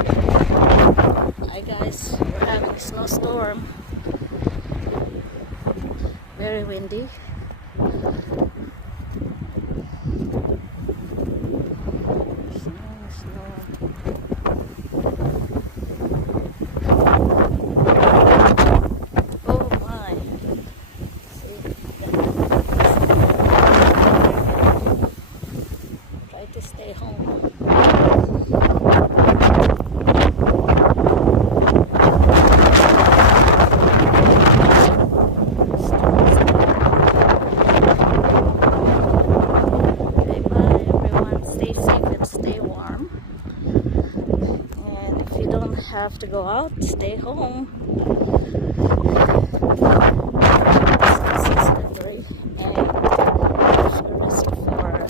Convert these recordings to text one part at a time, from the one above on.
Hi guys, we're having a snowstorm. Very windy. Snow. Oh my. See, try to stay home. Stay warm, and if you don't have to go out, stay home. This is slippery and there's a risk for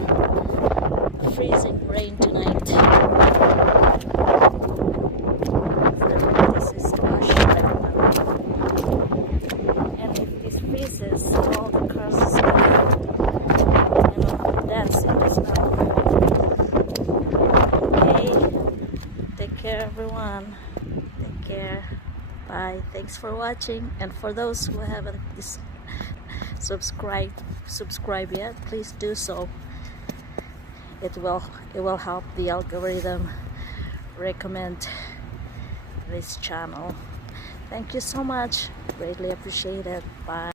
freezing rain tonight. This is lush, and if this freezes, all the cars is gonna dance in the snow. Take care everyone. Take care. Bye. Thanks for watching, and for those who haven't subscribed yet, please do so. It will help the algorithm recommend this channel. Thank you so much. Greatly appreciate it. Bye.